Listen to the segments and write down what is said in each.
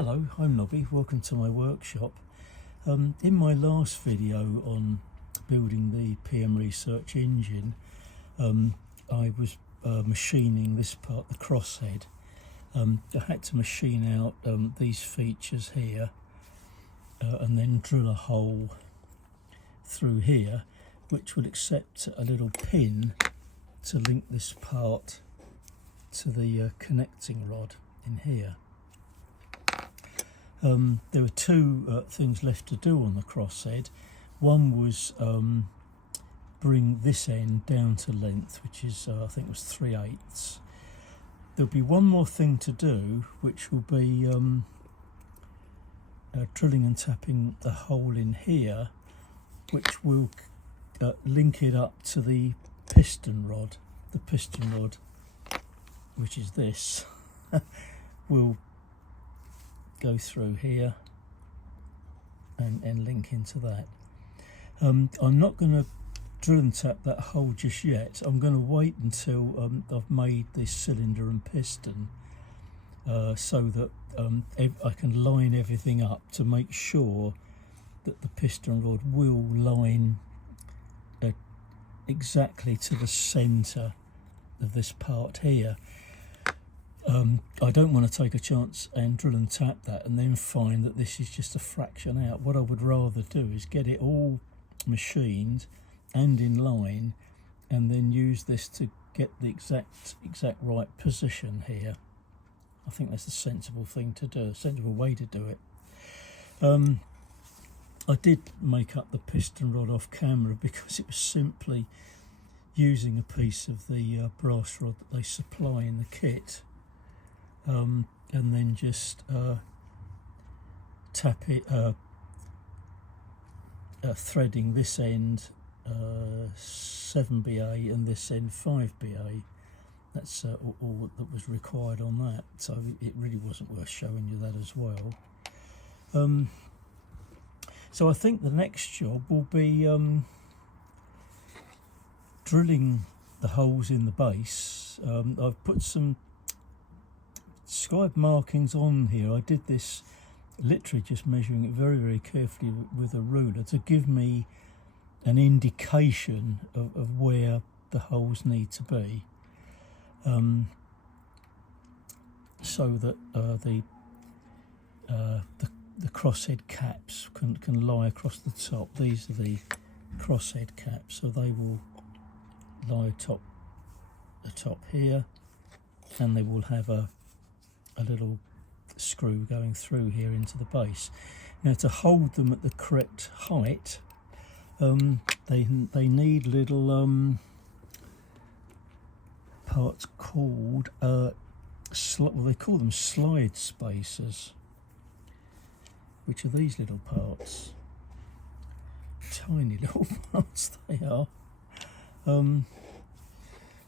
Hello, I'm Nobby, welcome to my workshop. In my last video on building the PM Research engine, I was machining this part, the crosshead. I had to machine out these features here and then drill a hole through here which would accept a little pin to link this part to the connecting rod in here. There were two things left to do on the crosshead. One was bring this end down to length, which is I think it was 3/8. There'll be one more thing to do, which will be drilling and tapping the hole in here, which will link it up to the piston rod. The piston rod, which is this, will go through here and link into that. I'm not going to drill and tap that hole just yet. I'm going to wait until I've made this cylinder and piston so that I can line everything up to make sure that the piston rod will line exactly to the centre of this part here. I don't want to take a chance and drill and tap that and then find that this is just a fraction out. What I would rather do is get it all machined and in line, and then use this to get the exact right position here. I think that's a sensible thing to do, a sensible way to do it. I did make up the piston rod off camera because it was simply using a piece of the brass rod that they supply in the kit. And then just tap it, threading this end 7BA and this end 5BA. That's all that was required on that, so it really wasn't worth showing you that as well. So I think the next job will be drilling the holes in the base. I've put some scribe markings on here. I did this literally just measuring it very carefully with a ruler to give me an indication of where the holes need to be, so that the crosshead caps can lie across the top. These are the crosshead caps, so they will lie atop the top here, and they will have a little screw going through here into the base. Now, to hold them at the correct height, they need little parts called well, they call them slide spacers, which are these little parts. Tiny little parts they are.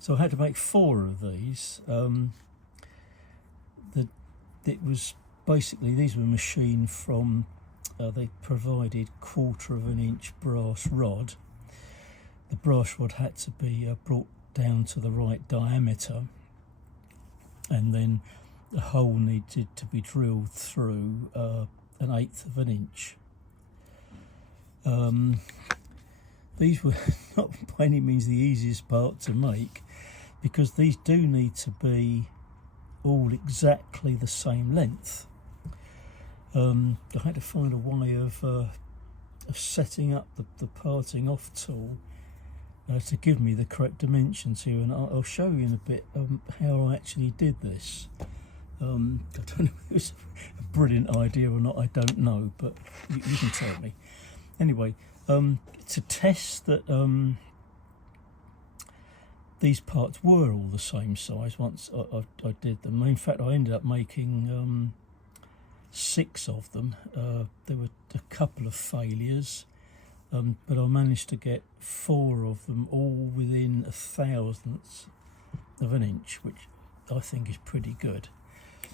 So I had to make 4 of these. It was basically, these were machined from, they provided 1/4 inch brass rod. The brass rod had to be brought down to the right diameter, and then the hole needed to be drilled through 1/8 inch. These were not by any means the easiest part to make, because these do need to be all exactly the same length. I had to find a way of setting up the parting off tool to give me the correct dimensions here, and I'll show you in a bit how I actually did this. I don't know if it was a brilliant idea or not, I don't know, but you can tell me. Anyway, to test that these parts were all the same size once I did them. In fact, I ended up making 6 of them. There were a couple of failures, but I managed to get 4 of them all within 1/1000th of an inch, which I think is pretty good.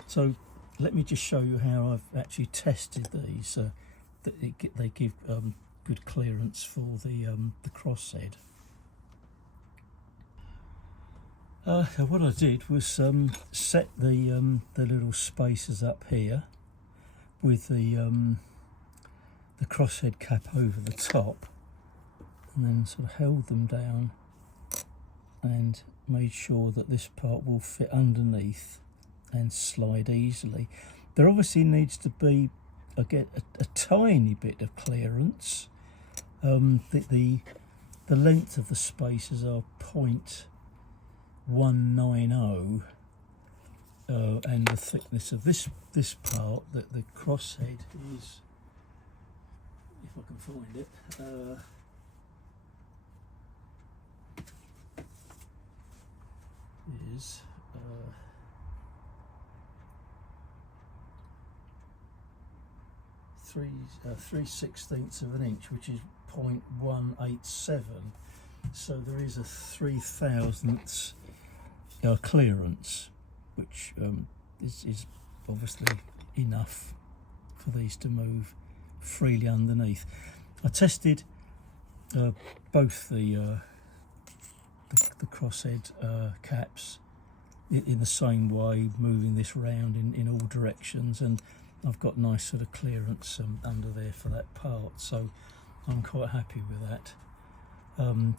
So let me just show you how I've actually tested these, that they give good clearance for the crosshead. So what I did was set the little spacers up here, with the crosshead cap over the top, and then sort of held them down and made sure that this part will fit underneath and slide easily. There obviously needs to be a tiny bit of clearance. The length of the spacers are 0.190, and the thickness of this part, that the crosshead is, if I can find it, is 3/16 of an inch, which is 0.187. So there is a 3/1000 clearance, which is obviously enough for these to move freely underneath. I tested both the crosshead caps in the same way, moving this round in all directions, and I've got nice sort of clearance under there for that part, so I'm quite happy with that.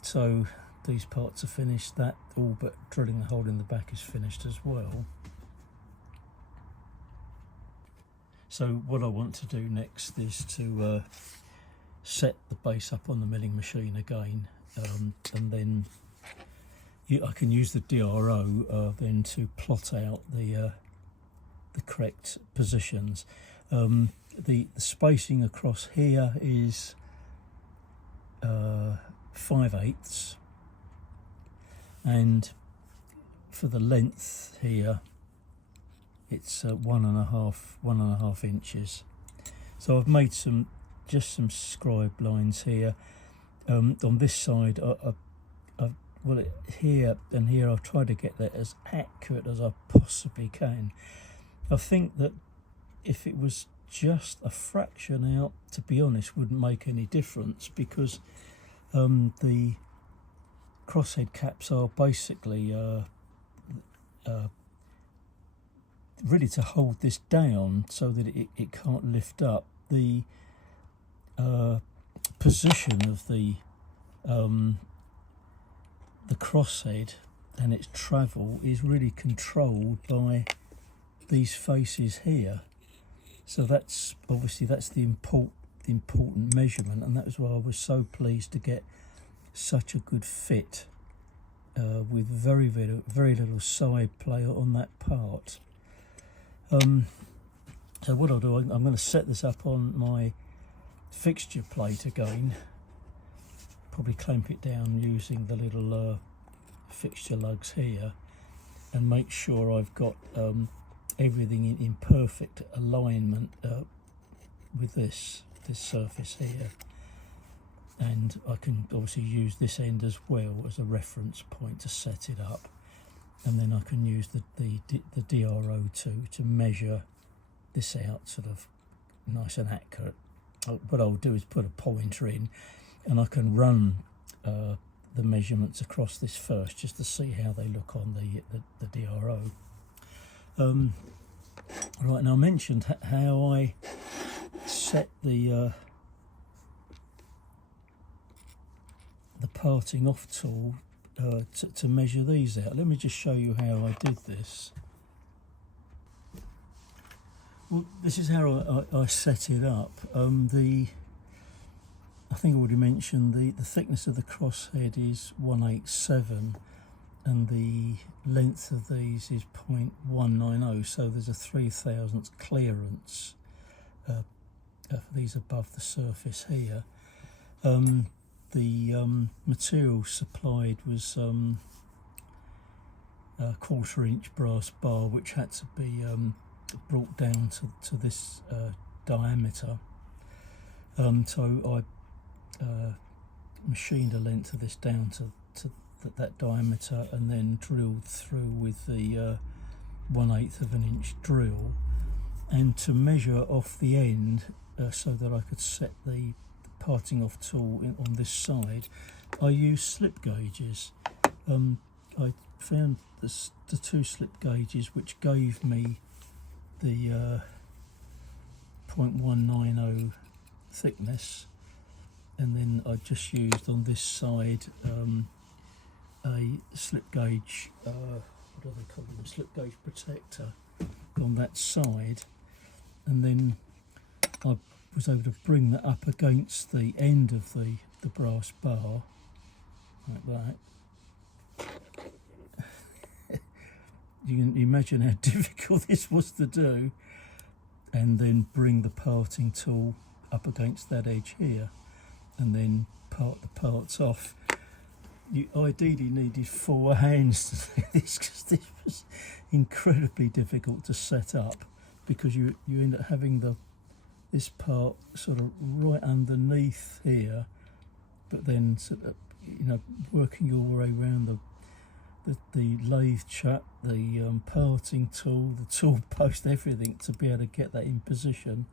So these parts are finished. That all but drilling the hole in the back is finished as well. So what I want to do next is to set the base up on the milling machine again, and then I can use the DRO then to plot out the correct positions. The spacing across here is 5/8, and for the length here it's 1.5 inches. So I've made some scribe lines here. On this side, here and here I've tried to get that as accurate as I possibly can. I think that if it was just a fraction out, to be honest, wouldn't make any difference, because the crosshead caps are basically ready to hold this down so that it can't lift up. The position of the crosshead and its travel is really controlled by these faces here. So that's obviously the important measurement, and that was why I was so pleased to get such a good fit with very little side play on that part. So what I'll do, I'm going to set this up on my fixture plate again, probably clamp it down using the little fixture lugs here, and make sure I've got everything in perfect alignment with this surface here. And I can obviously use this end as well as a reference point to set it up, and then I can use the DRO to measure this out sort of nice and accurate. What I'll do is put a pointer in, and I can run the measurements across this first just to see how they look on the DRO. Right, now I mentioned how I set the parting off tool to measure these out. Let me just show you how I did this. Well, this is how I set it up. I think I already mentioned the thickness of the crosshead is 1/87, and the length of these is 0.190, so there's a 3/1000 clearance for these above the surface here. The material supplied was a 1/4 inch brass bar, which had to be brought down to this diameter. So I machined a length of this down to that diameter, and then drilled through with the 1/8 of an inch drill, and to measure off the end so that I could set the parting off tool on this side, I used slip gauges. I found the 2 slip gauges which gave me the 0.190 thickness, and then I just used on this side a slip gauge, what do they call them, slip gauge protector on that side, and then I was able to bring that up against the end of the brass bar like that. You can imagine how difficult this was to do, and then bring the parting tool up against that edge here and then part the parts off. You ideally needed 4 hands to do this, because this was incredibly difficult to set up, because you end up having this part sort of right underneath here, but then sort of, working your way around the lathe chuck, the parting tool, the tool post, everything, to be able to get that in position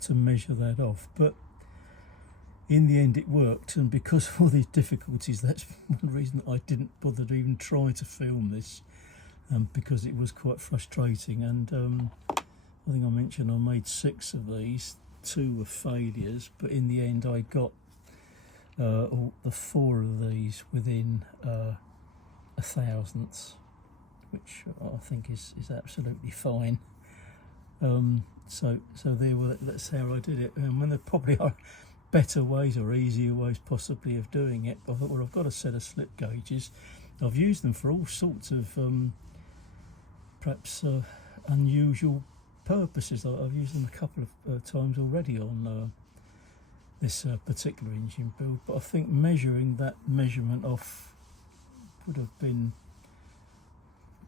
to measure that off. But in the end it worked, and because of all these difficulties, that's one reason I didn't bother to even try to film this, because it was quite frustrating. And I think I mentioned I made 6 of these, 2 were failures, but in the end I got all the 4 of these within a thousandths, which I think is absolutely fine. So there, that's how I did it. And when there probably are better ways or easier ways possibly of doing it, I thought, well, I've got a set of slip gauges. I've used them for all sorts of perhaps unusual purposes. I've used them a couple of times already on this particular engine build, but I think measuring that measurement off would have been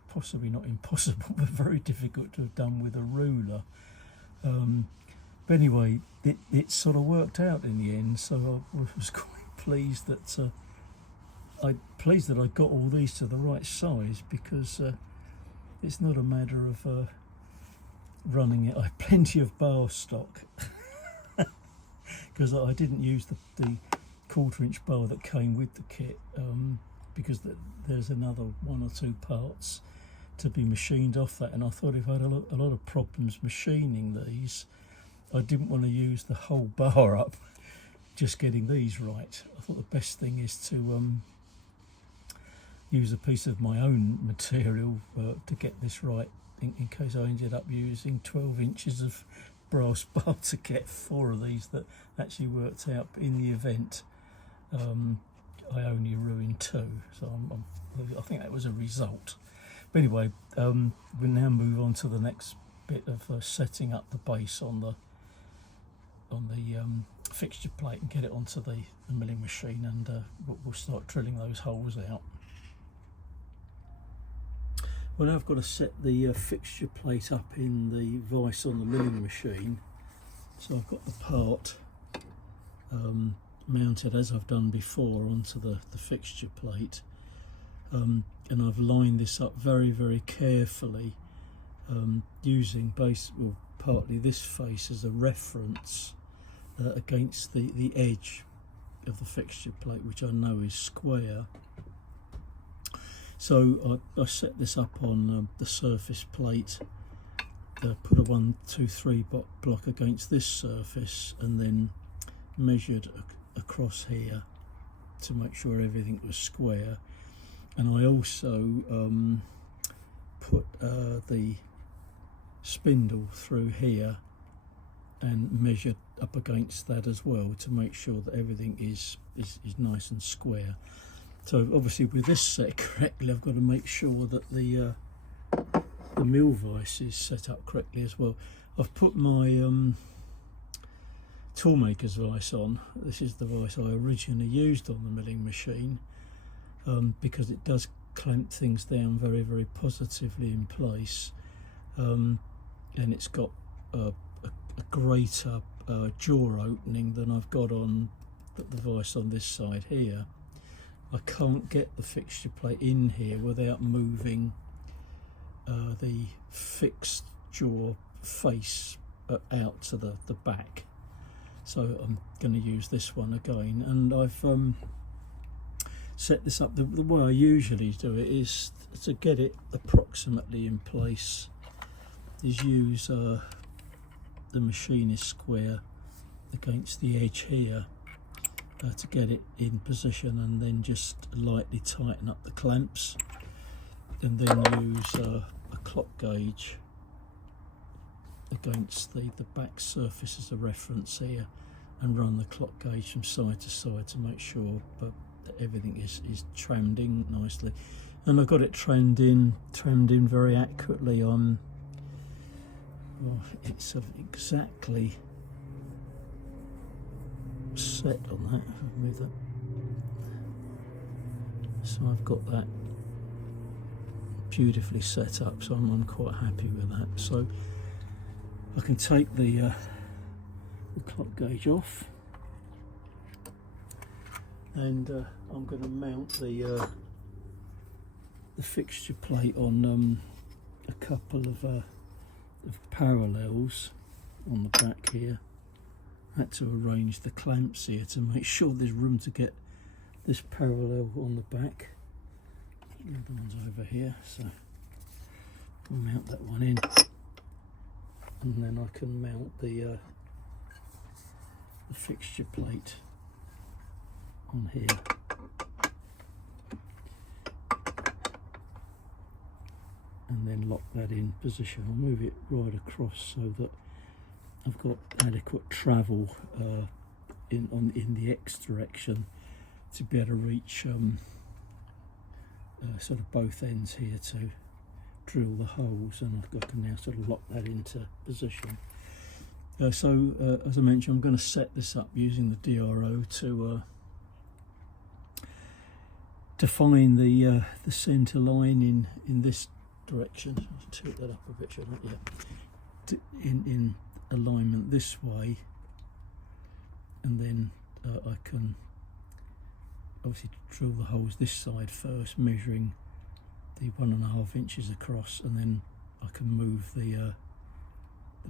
possibly not impossible, but very difficult to have done with a ruler. But anyway, it sort of worked out in the end, so I was quite pleased that I got all these to the right size, because it's not a matter of running it. I had plenty of bar stock, because I didn't use the 1/4 inch bar that came with the kit, because there's another 1 or 2 parts to be machined off that, and I thought if I had a lot of problems machining these, I didn't want to use the whole bar up just getting these right. I thought the best thing is to use a piece of my own material to get this right, in case I ended up using 12 inches of brass bar to get 4 of these that actually worked out. But in the event, I only ruined 2, so I think that was a result. But anyway, we'll now move on to the next bit of setting up the base on the fixture plate and get it onto the milling machine, and we'll start drilling those holes out. Well, now I've got to set the fixture plate up in the vise on the milling machine, so I've got the part mounted as I've done before onto the fixture plate, and I've lined this up very, very carefully, using partly this face as a reference against the edge of the fixture plate, which I know is square. So I set this up on the surface plate, put a 1, 2, 3 block against this surface, and then measured across here to make sure everything was square. And I also put the spindle through here and measured up against that as well, to make sure that everything is nice and square. So obviously with this set correctly, I've got to make sure that the mill vise is set up correctly as well. I've put my toolmaker's vise on. This is the vise I originally used on the milling machine, because it does clamp things down very, very positively in place, and it's got a greater jaw opening than I've got on the vise on this side here. I can't get the fixture plate in here without moving the fixed jaw face out to the back, so I'm going to use this one again. And I've set this up the way I usually do it, is to get it approximately in place, is use a the machinist square against the edge here to get it in position, and then just lightly tighten up the clamps, and then use a clock gauge against the back surface as a reference here, and run the clock gauge from side to side to make sure that everything is trammed in nicely. And I've got it trimmed in very accurately on, well, it's sort of exactly set on that. Move that. So I've got that beautifully set up, so I'm quite happy with that. So I can take the clock gauge off, and I'm going to mount the fixture plate on a couple of parallels on the back here. I had to arrange the clamps here to make sure there's room to get this parallel on the back. The other one's over here, so I'll mount that one in, and then I can mount the fixture plate on here. And then lock that in position. I'll move it right across so that I've got adequate travel in the X direction to be able to reach sort of both ends here to drill the holes, and I can now sort of lock that into position. So as I mentioned, I'm going to set this up using the DRO to find the centre line in this direction. I'll tilt that up a bit, shouldn't I? Yeah. In alignment this way, and then I can obviously drill the holes this side first, measuring the 1.5 inches across, and then I can move the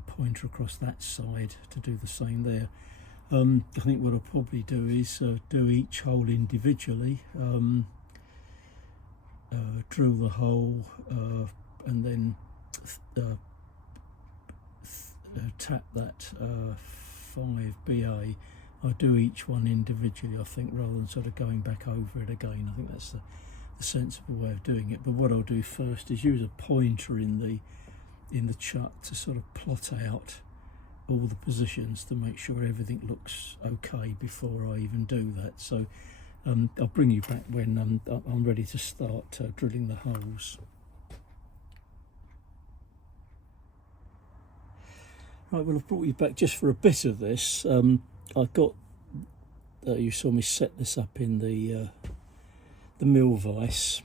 pointer across that side to do the same there. I think what I'll probably do is do each hole individually, drill the hole, and then tap that 5BA. I'll do each one individually, I think, rather than sort of going back over it again. I think that's the sensible way of doing it. But what I'll do first is use a pointer in the chart to sort of plot out all the positions to make sure everything looks okay before I even do that. So I'll bring you back when I'm ready to start drilling the holes. Right, well, I've brought you back just for a bit of this. I got, you saw me set this up in the mill vise,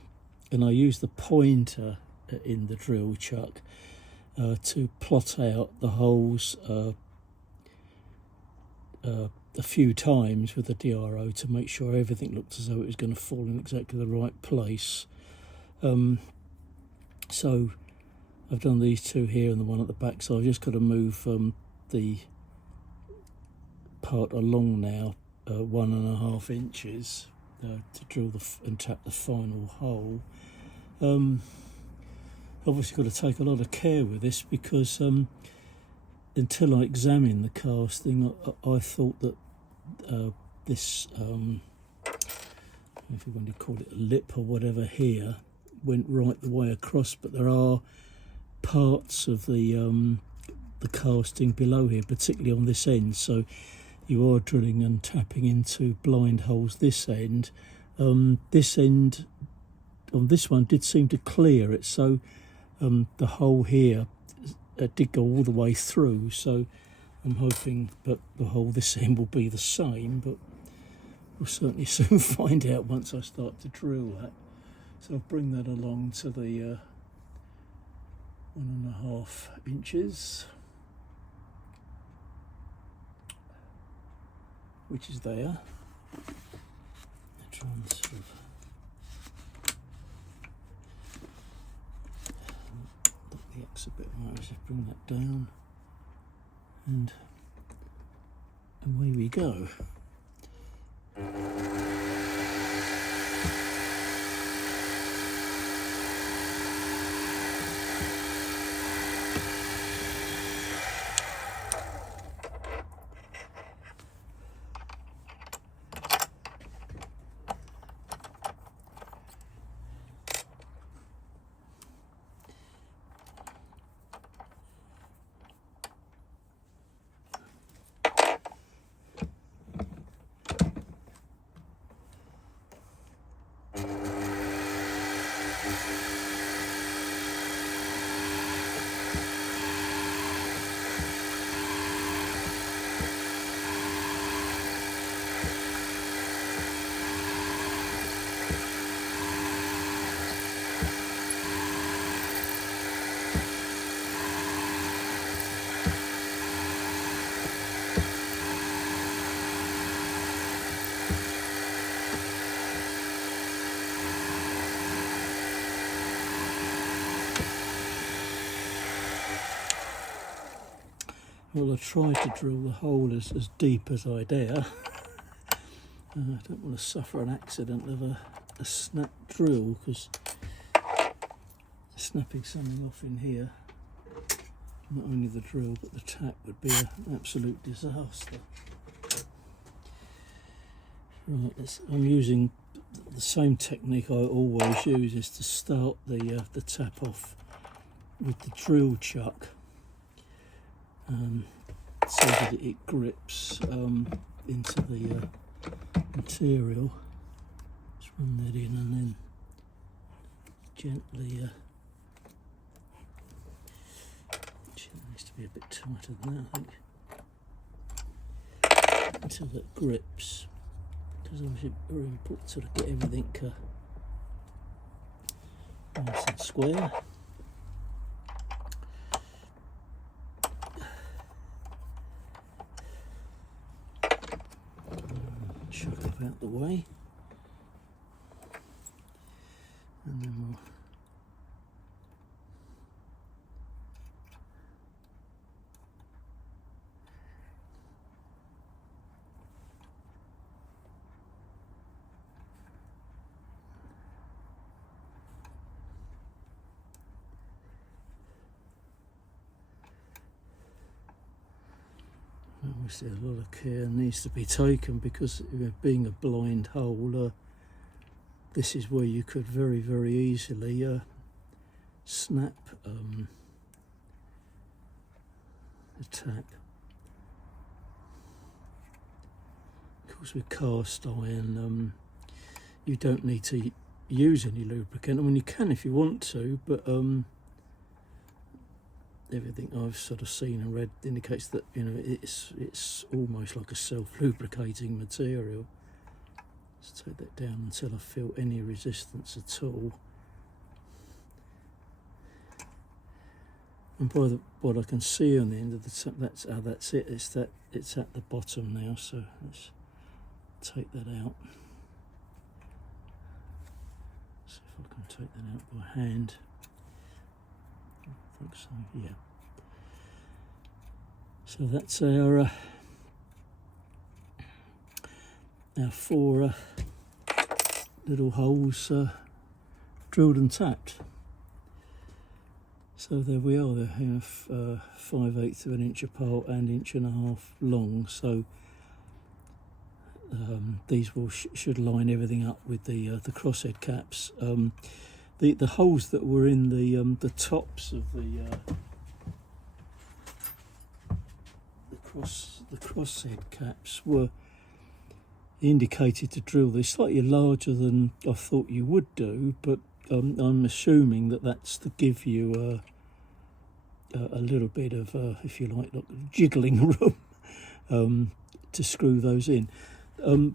and I used the pointer in the drill chuck to plot out the holes a few times with the DRO to make sure everything looked as though it was going to fall in exactly the right place. So I've done these two here and the one at the back, so I've just got to move the part along now 1.5 inches to drill and tap the final hole. Obviously got to take a lot of care with this, because until I examined the casting, I thought that this, if you're going to call it a lip or whatever here, went right the way across, but there are parts of the casting below here, particularly on this end, so you are drilling and tapping into blind holes this end. This end on this one did seem to clear it, so the hole here did go all the way through, so I'm hoping that the hole this end will be the same, but we'll certainly soon find out once I start to drill that. So I'll bring that along to the 1.5 inches, which is there. I'll try and sort of dot the X a bit more. Let's just bring that down, and away we go. Well, I tried to drill the hole as deep as I dare. I don't want to suffer an accident of a snap drill, because snapping something off in here, not only the drill but the tap, would be an absolute disaster. Right, I'm using the same technique I always use, is to start the tap off with the drill chuck, so that it grips into the material. Just run that in and then gently, needs to be a bit tighter than that, I think, until it grips, because obviously it's very important to sort of get everything nice and square. Chuck it out the way, and then we'll obviously a lot of care needs to be taken, because being a blind hole, this is where you could very, very easily snap the tap. Of course, with cast iron, you don't need to use any lubricant. I mean, you can if you want to, but everything I've sort of seen and read indicates that, you know, it's almost like a self-lubricating material. Let's take that down until I feel any resistance at all. And by what I can see on the end of the tap, that's it. It's at the bottom now. So let's take that out. See if I can take that out by hand. I think so, yeah. So that's our 4 little holes drilled and tapped. So there we are. They're 5/8 of an inch apart and 1.5 inches long. So these should line everything up with the crosshead caps. The holes that were in the tops of the crosshead caps were indicated to drill. They're slightly larger than I thought you would do, but I'm assuming that that's to give you a little bit of, if you like jiggling room to screw those in. The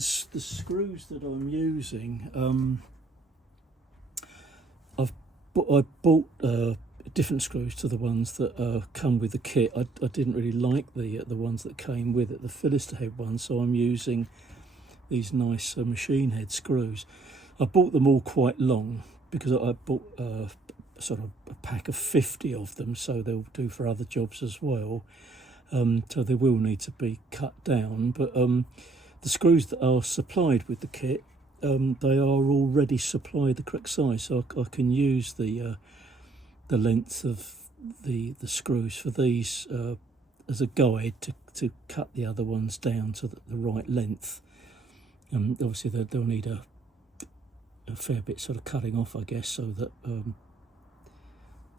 screws that I'm using, I bought different screws to the ones that come with the kit. I didn't really like the ones that came with it, the Philister head ones, so I'm using these nice machine head screws. I bought them all quite long because I bought sort of a pack of 50 of them, so they'll do for other jobs as well. So they will need to be cut down, but the screws that are supplied with the kit, they are already supplied the correct size, so I can use the length of the screws for these as a guide to cut the other ones down to the right length. Obviously they'll need a fair bit sort of cutting off, I guess, so that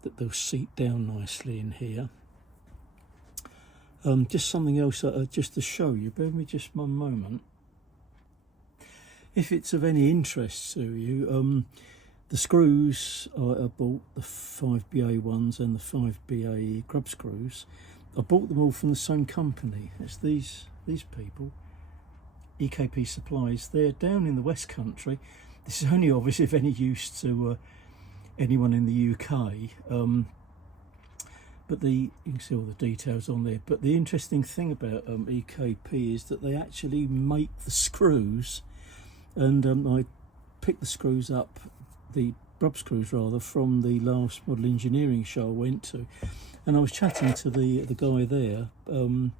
that they'll seat down nicely in here. Just something else just to show you. Bear with me just one moment. If it's of any interest to you, the screws I bought, the 5BA ones and the 5BA grub screws, I bought them all from the same company. It's these people, EKP Supplies. They're down in the West Country. This is only obviously of any use to anyone in the UK. But you can see all the details on there. But the interesting thing about EKP is that they actually make the screws, and I picked the screws up, the grub screws rather, from the last model engineering show I went to, And I was chatting to the guy there, and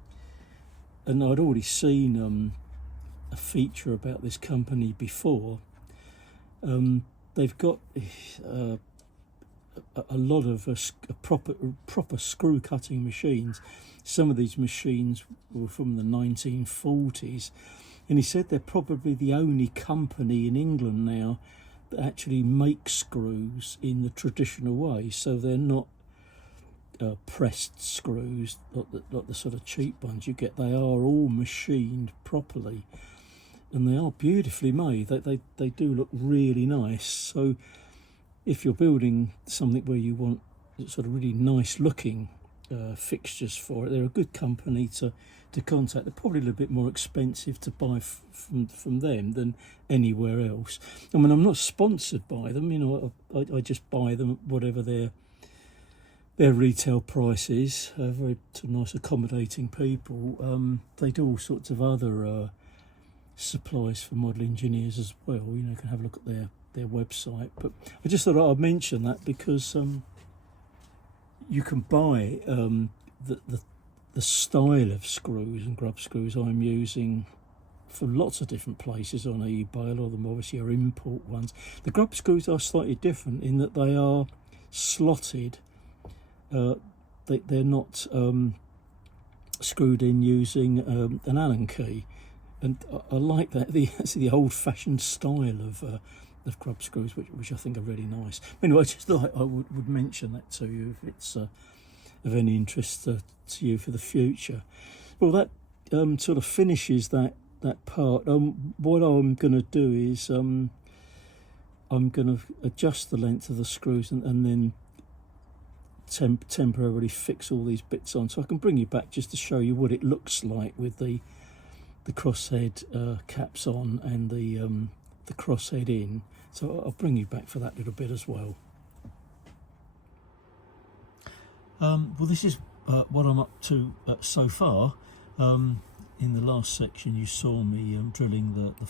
I'd already seen a feature about this company before. They've got a lot of proper screw cutting machines. Some of these machines were from the 1940s, and he said they're probably the only company in England now that actually makes screws in the traditional way. So they're not pressed screws, not the sort of cheap ones you get. They are all machined properly, and they are beautifully made. They do look really nice. So if you're building something where you want sort of really nice looking fixtures for it, they're a good company to contact. They're probably a little bit more expensive to buy from them than anywhere else. I mean, I'm not sponsored by them, you know. I just buy them whatever their retail price is. Very nice, accommodating people. They do all sorts of other supplies for model engineers as well. You know, you can have a look at their website. But I just thought I'd mention that because you can buy the style of screws and grub screws I'm using from lots of different places on eBay. A lot of them obviously are import ones. The grub screws are slightly different in that they are slotted. They're not screwed in using an Allen key, and I like that. That's the old-fashioned style of grub screws, which I think are really nice. Anyway, I just thought I would mention that to you if it's of any interest to you for the future. Well, that sort of finishes that part. What I'm going to do is I'm going to adjust the length of the screws and then temporarily fix all these bits on, so I can bring you back just to show you what it looks like with the crosshead caps on and the crosshead in. So I'll bring you back for that little bit as well. Well, this is what I'm up to so far. In the last section, you saw me drilling you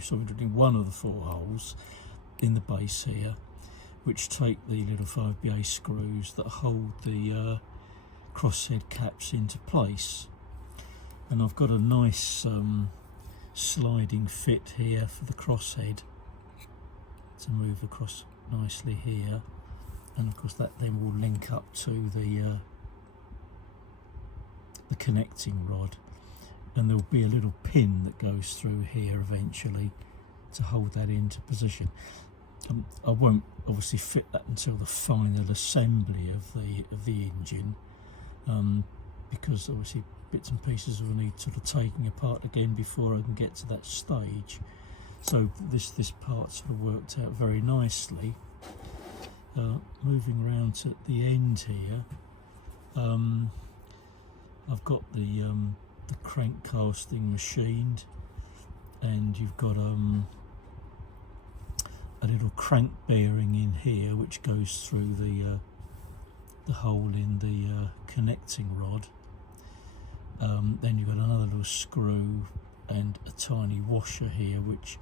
saw me drilling one of the 4 holes in the base here, which take the little 5BA screws that hold the crosshead caps into place. And I've got a nice sliding fit here for the crosshead to move across nicely here, and of course that then will link up to the connecting rod, and there'll be a little pin that goes through here eventually to hold that into position. I won't obviously fit that until the final assembly of the engine, because obviously bits and pieces will need sort of taking apart again before I can get to that stage. So this part sort of worked out very nicely. Moving around to the end here, I've got the crank casting machined, and you've got a little crank bearing in here which goes through the hole in the connecting rod. Then you've got another little screw and a tiny washer here which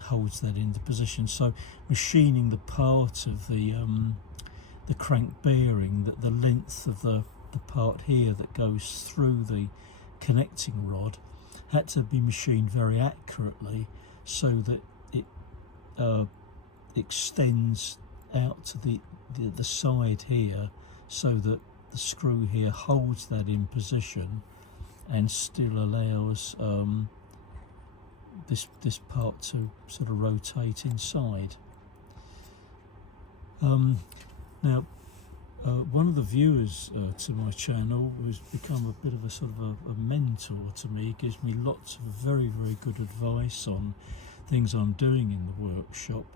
holds that into position. So machining the part of the crank bearing, that the length of the part here that goes through the connecting rod had to be machined very accurately so that it extends out to the side here, so that the screw here holds that in position and still allows this part to sort of rotate inside. Now, one of the viewers to my channel has become a bit of a sort of a mentor to me. He gives me lots of very, very good advice on things I'm doing in the workshop.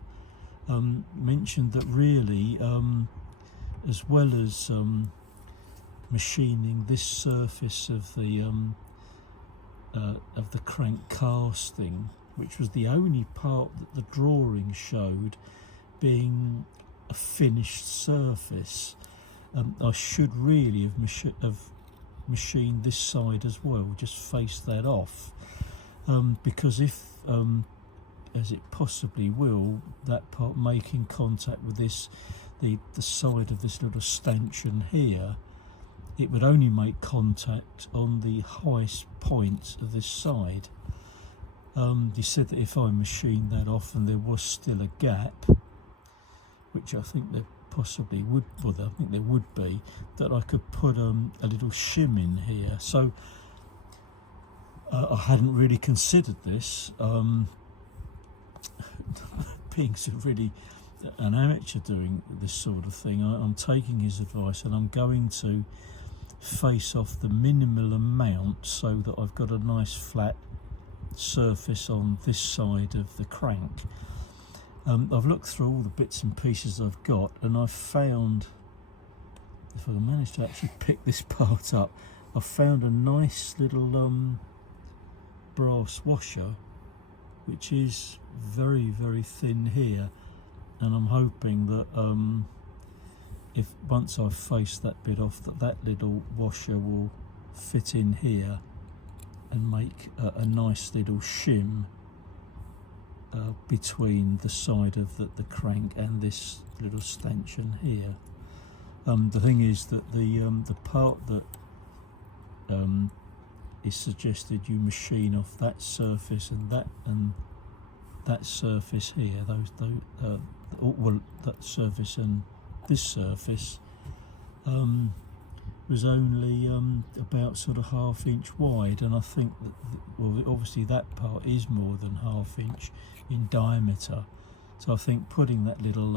Mentioned that really, as well as machining this surface of the crank casting, which was the only part that the drawing showed being a finished surface, I should really have machined this side as well, just face that off, because if as it possibly will, that part making contact with this, the side of this little stanchion here, it would only make contact on the highest points of this side. He said that if I machined that off and there was still a gap, which I think there possibly would, well, I think there would be, that I could put a little shim in here. So I hadn't really considered this, being sort of really an amateur doing this sort of thing. I'm taking his advice and I'm going to face off the minimal amount so that I've got a nice flat surface on this side of the crank. I've looked through all the bits and pieces I've got, and I've found, if I can manage to actually pick this part up, I've found a nice little brass washer, which is very, very thin here, and I'm hoping that if once I've faced that bit off, that little washer will fit in here and make a nice little shim between the side of the crank and this little stanchion here. The thing is that the part that is suggested you machine off that surface and that surface here, well, that surface and this surface was only about sort of ½ inch wide, and I think that, well, obviously that part is more than ½ inch in diameter, so I think putting that little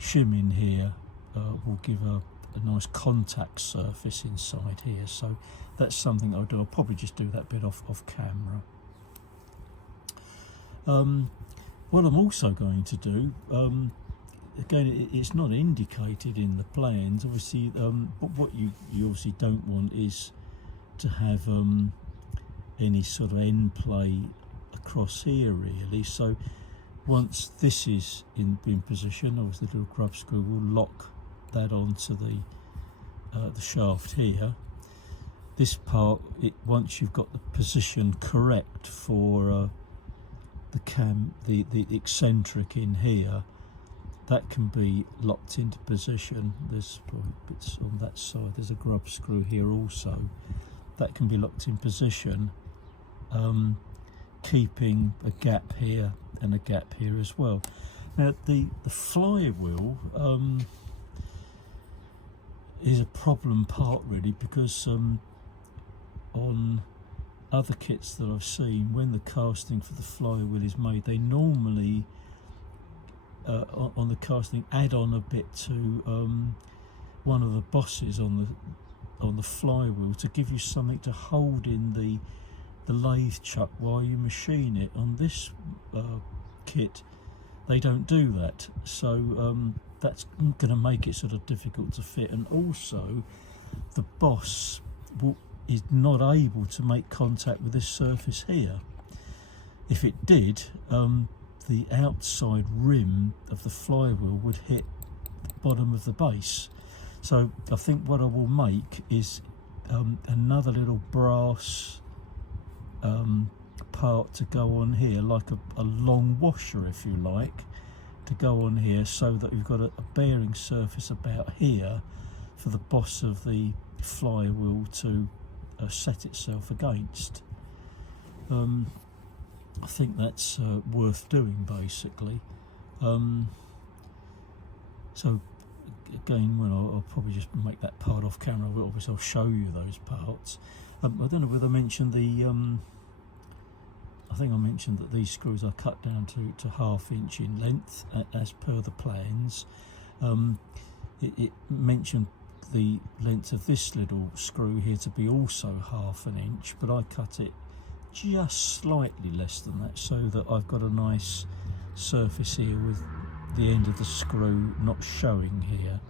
shim in here will give a nice contact surface inside here. So that's something I'll do. I'll probably just do that bit off camera. What I'm also going to do, again, it's not indicated in the plans, obviously, but what you obviously don't want is to have any sort of end play across here, really. So once this is in position, obviously the little grub screw will lock that onto the shaft here. This part, once you've got the position correct for the eccentric in here, that can be locked into position. There's probably bits on that side, there's a grub screw here also. That can be locked in position, keeping a gap here and a gap here as well. Now the flywheel is a problem part, really, because on other kits that I've seen, when the casting for the flywheel is made, they normally on the casting add on a bit to one of the bosses on the flywheel to give you something to hold in the lathe chuck while you machine it. On this kit they don't do that, so that's going to make it sort of difficult to fit, and also the boss is not able to make contact with this surface here. If it did, the outside rim of the flywheel would hit the bottom of the base. So I think what I will make is another little brass part to go on here, like a long washer, if you like, to go on here, so that you've got a bearing surface about here for the boss of the flywheel to set itself against. I think that's worth doing, basically. So again, I'll probably just make that part off camera. Obviously I'll show you those parts. I don't know whether I mentioned I think I mentioned that these screws are cut down to ½ inch in length as per the plans. It mentioned the length of this little screw here to be also ½ inch, but I cut it just slightly less than that, so that I've got a nice surface here with the end of the screw not showing here.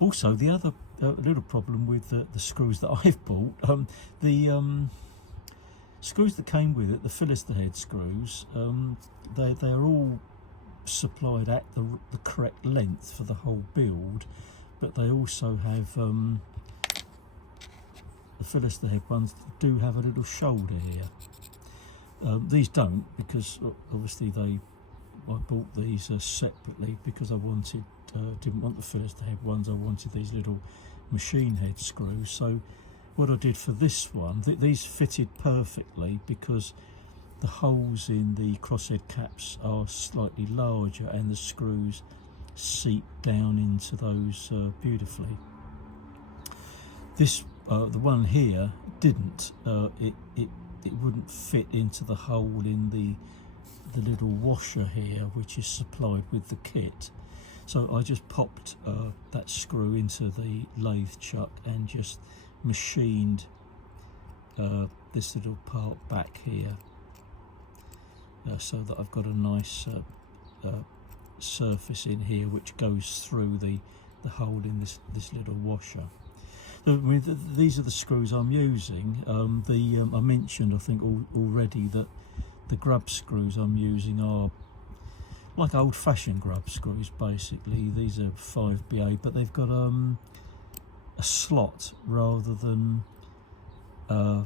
Also, the other little problem with the screws that I've bought, the screws that came with it, the Philister head screws, they're all supplied at the correct length for the whole build, but they also have the Philister head ones do have a little shoulder here. These don't, because obviously they I bought these separately because I wanted didn't want the Fillister head ones. I wanted these little machine head screws. So what I did for this one, these fitted perfectly because the holes in the crosshead caps are slightly larger and the screws seat down into those beautifully. This the one here didn't. It wouldn't fit into the hole in the little washer here, which is supplied with the kit. So I just popped that screw into the lathe chuck and just machined this little part back here, so that I've got a nice surface in here which goes through the hole in this little washer. So, I mean, these are the screws I'm using. I mentioned, I think, already that the grub screws I'm using are like old-fashioned grub screws. Basically, these are 5BA, but they've got a slot rather than a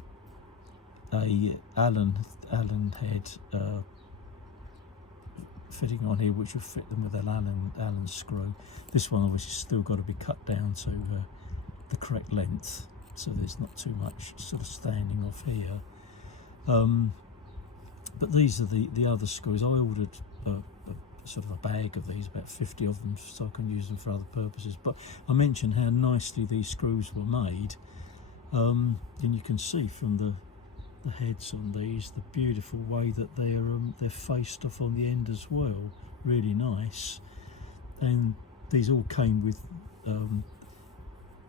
Allen head fitting on here, which will fit them with an Allen screw. This one obviously still got to be cut down to the correct length, so there's not too much sort of standing off here. But these are the other screws. I ordered sort of a bag of these, about 50 of them, so I can use them for other purposes. But I mentioned how nicely these screws were made, and you can see from the heads on these the beautiful way that they're faced off on the end as well. Really nice. And these all came with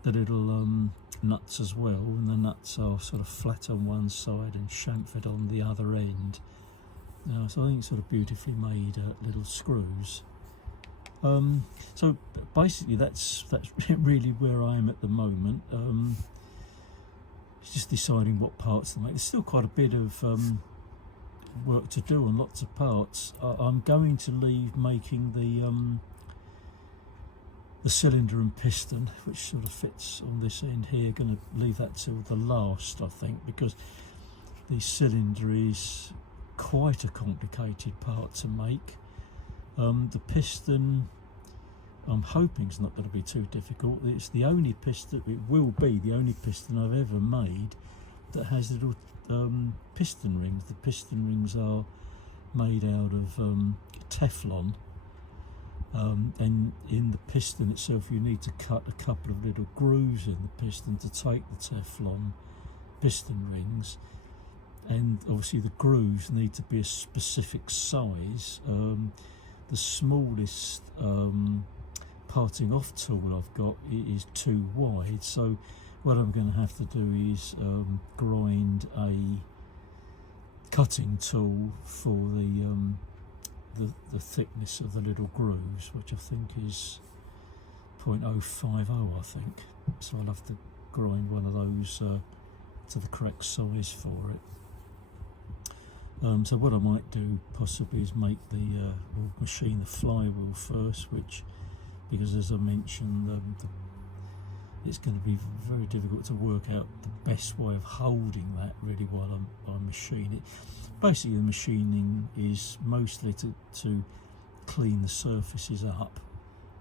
the little nuts as well, and the nuts are sort of flat on one side and chamfered on the other end. So I think sort of beautifully made little screws. So basically that's really where I am at the moment. It's just deciding what parts to make. There's still quite a bit of work to do on lots of parts. I'm going to leave making the cylinder and piston, which sort of fits on this end here. Going to leave that till the last, I think, because the cylinder is quite a complicated part to make. The piston, I'm hoping it's not going to be too difficult. It's the only piston, it will be the only piston I've ever made that has little piston rings. The piston rings are made out of Teflon, and in the piston itself you need to cut a couple of little grooves in the piston to take the Teflon piston rings, and obviously the grooves need to be a specific size. The smallest parting off tool I've got is too wide, so what I'm going to have to do is grind a cutting tool for the thickness of the little grooves, which I think is 0.050, I think. So I'll have to grind one of those to the correct size for it. So what I might do possibly is make or machine the flywheel first, which, because as I mentioned, it's going to be very difficult to work out the best way of holding that really while I machine it. Basically the machining is mostly to clean the surfaces up,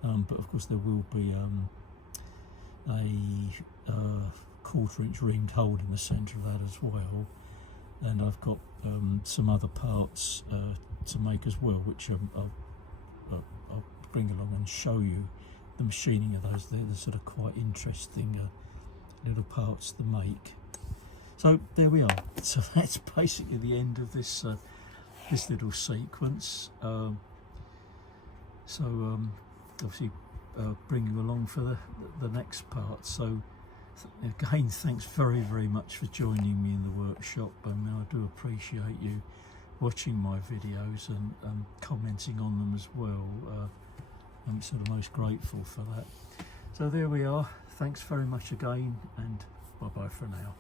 but of course there will be a 1/4 inch reamed hole in the centre of that as well, and I've got some other parts to make as well, which I'll bring along and show you the machining of those. They're sort of quite interesting little parts to make. So there we are. So that's basically the end of this this little sequence. Obviously bring you along for the next part. So again, thanks very much for joining me in the workshop. I mean, I do appreciate you watching my videos and commenting on them as well. I'm sort of most grateful for that. So there we are. Thanks very much again, and bye bye for now.